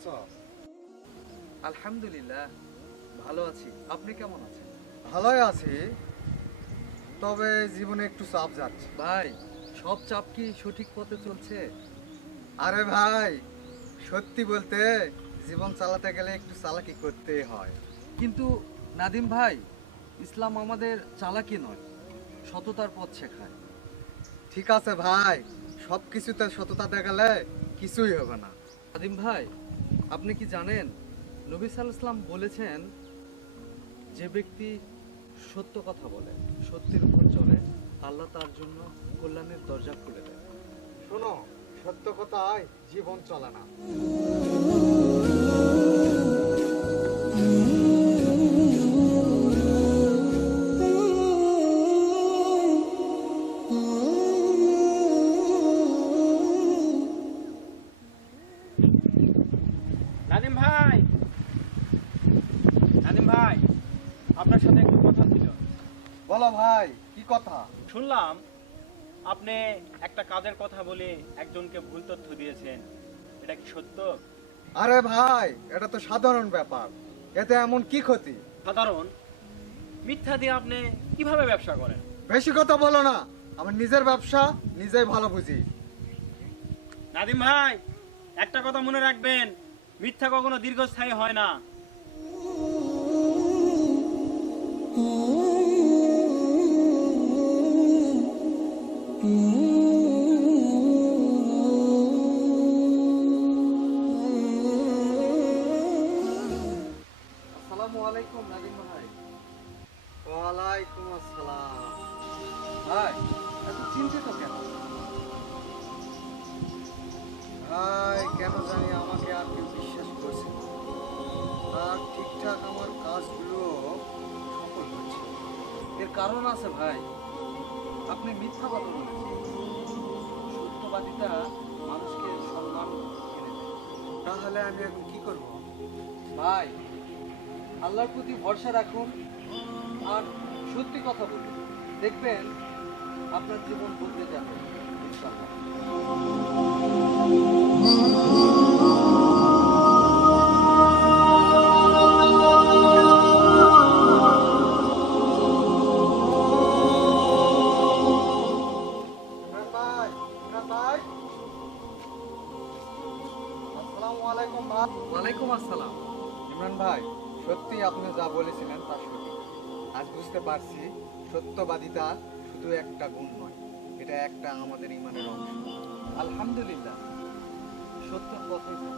আছো? আলহামদুলিল্লাহ ভালো আছি। আপনি কেমন আছেন? ভালোই আছি, তবে জীবনে একটু চাপ যাচ্ছে। ভাই, সব চাপ কি সঠিক পথে চলছে? আরে ভাই, সত্যি বলতে জীবন চালাতে গেলে একটু চালাকি করতেই হয়। কিন্তু নাদিম ভাই, ইসলাম আমাদের চালাকি নয়, সততার পথ শেখায়। ঠিক আছে ভাই, সব কিছুতে সততা দেখালে কিছুই হবে না। নাদিম ভাই, আপনি কি জানেন নবী সাল্লাল্লাহু আলাইহি ওয়াসাল্লাম বলেছেন, যে ব্যক্তি সত্য কথা বলে, সত্যের উপর চলে, আল্লাহ তার জন্য কল্যাণের দরজা খুলে দেয়। শোনো, সত্য কথায় জীবন চলে না। নাদিম ভাই, নাদিম ভাই, আপনার সাথে একটু কথা ছিল। বলো ভাই, কি কথা? শুনলাম আপনি একটা কাজের কথা বলে একজনকে ভুল তথ্য দিয়েছেন, এটা কি সত্য? আরে ভাই, এটা তো সাধারণ ব্যাপার, এতে এমন কি ক্ষতি? সাধারণ? মিথ্যা দিয়ে আপনি কিভাবে ব্যবসা করেন? বেশি কথা বলো না, আমার নিজের ব্যবসা নিজেই ভালো বুঝি। নাদিম ভাই, একটা কথা মনে রাখবেন, মিথ্যা কখনো দীর্ঘস্থায়ী হয় না। আসসালামু আলাইকুম নাদিম ভাই। ওয়ালাইকুম আসসালাম। ভাই, এত চিন্তিত কেন? ভাই, কেন জানি আমাকে আর কেউ বিশ্বাস করছে না। আর ঠিকঠাক আমার কাজগুলো সফল হচ্ছে না। এর কারণ আছে ভাই, আপনি মিথ্যা কথা বলেছেন। সত্যবাদিতা মানুষকে সম্মান এনে দেয়। তাহলে আমি এখন কি করব? ভাই, আল্লাহর প্রতি ভরসা রাখুন আর সত্যি কথা বলুন, দেখবেন আপনার জীবন বদলে যাবে ইনশাআল্লাহ। ইমরান ভাই, ইমরান ভাই, আসসালামু আলাইকুম ভাই। ওয়ালাইকুম আসসালাম। ইমরান ভাই, সত্যি আপনি যা বলেছিলেন তা সঠিক। আজ বুঝতে পারছি, সত্যবাদিতা শুধু একটা গুণ নয়, এটা একটা আমাদের ইমানের অংশ। আলহামদুলিল্লাহ, সত্যর পথে থাকুন।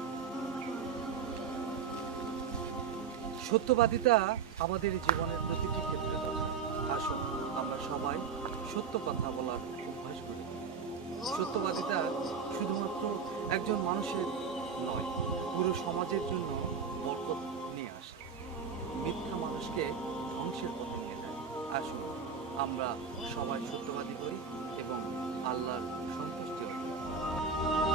সত্যবাদিতা আমাদের জীবনের প্রতিটি ক্ষেত্রে দরকার। আসুন আমরা সবাই সত্য কথা বলার অভ্যাস করি। সত্যবাদিতা শুধুমাত্র একজন মানুষের নয়, পুরো সমাজের জন্য বরকত নিয়ে আসে। মিথ্যা মানুষকে ধ্বংসের পথে নিয়ে যায়। আসুন আমরা সবাই সত্যবাদী হই এবং আল্লাহর সন্তুষ্টি অর্জন করি।